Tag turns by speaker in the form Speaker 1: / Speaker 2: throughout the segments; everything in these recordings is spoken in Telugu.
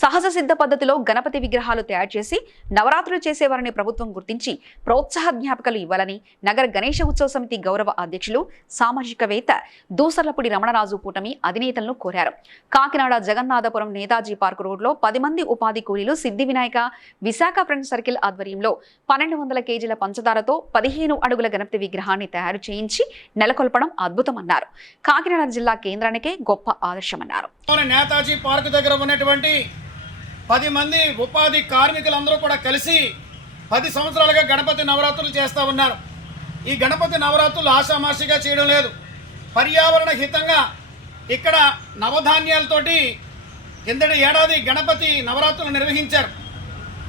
Speaker 1: సహజ సిద్ధ పద్ధతిలో గణపతి విగ్రహాలు తయారు చేసి నవరాత్రులు చేసేవారని ప్రభుత్వం గుర్తించి ప్రోత్సాహ జ్ఞాపకాలు ఇవ్వాలని నగర గణేష ఉత్సవ సమితి గౌరవ అధ్యక్షులు సామాజికవేత్త దూసర్లపూడి రమణరాజు కూటమి అధినేతలను కోరారు. కాకినాడ జగన్నాథపురం నేతాజీ పార్క్ రోడ్లో పది మంది ఉపాధి కూలీలు సిద్ధి వినాయక విశాఖ ఫ్రెండ్ సర్కిల్ ఆధ్వర్యంలో పన్నెండు వందల కేజీల పంచదారతో పదిహేను అడుగుల గణపతి విగ్రహాన్ని తయారు చేయించి నెలకొల్పడం అద్భుతమన్నారు. కాకినాడ జిల్లా కేంద్రానికే గొప్ప ఆదర్శమన్నారు.
Speaker 2: నేతాజీ పార్క్ దగ్గర ఉన్నటువంటి పది మంది ఉపాధి కార్మికులందరూ కూడా కలిసి పది సంవత్సరాలుగా గణపతి నవరాత్రులు చేస్తూ ఉన్నారు. ఈ గణపతి నవరాత్రులు ఆషామాషిగా చేయడం లేదు. పర్యావరణ హితంగా ఇక్కడ నవధాన్యాలతోటి కిందటి ఏడాది గణపతి నవరాత్రులు నిర్వహించారు.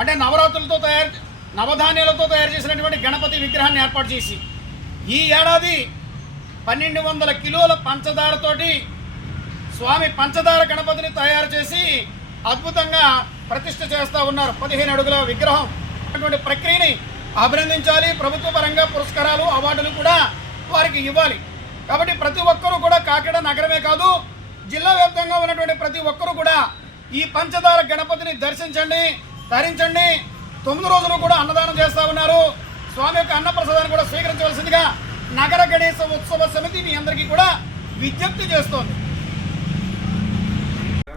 Speaker 2: అంటే నవరాత్రులతో తయారు నవధాన్యాలతో తయారు చేసినటువంటి గణపతి విగ్రహాన్ని ఏర్పాటు చేసి ఈ ఏడాది పన్నెండు వందల కిలోల పంచదారతోటి స్వామి పంచదార గణపతిని తయారు చేసి అద్భుతంగా ప్రతిష్ఠ చేస్తూ ఉన్నారు. పదిహేను అడుగుల విగ్రహం. అటువంటి ప్రక్రియని అభినందించాలి. ప్రభుత్వ పరంగా పురస్కారాలు అవార్డులు కూడా వారికి ఇవ్వాలి. కాబట్టి ప్రతి ఒక్కరూ కూడా కాకినాడ నగరమే కాదు జిల్లా వ్యాప్తంగా ఉన్నటువంటి ప్రతి ఒక్కరూ కూడా ఈ పంచదార గణపతిని దర్శించండి ధరించండి. తొమ్మిది రోజులు కూడా అన్నదానం చేస్తూ ఉన్నారు. స్వామి యొక్క అన్నప్రసాదాన్ని కూడా స్వీకరించవలసిందిగా నగర గణేశ ఉత్సవ సమితి మీ అందరికీ కూడా విజ్ఞప్తి చేస్తోంది.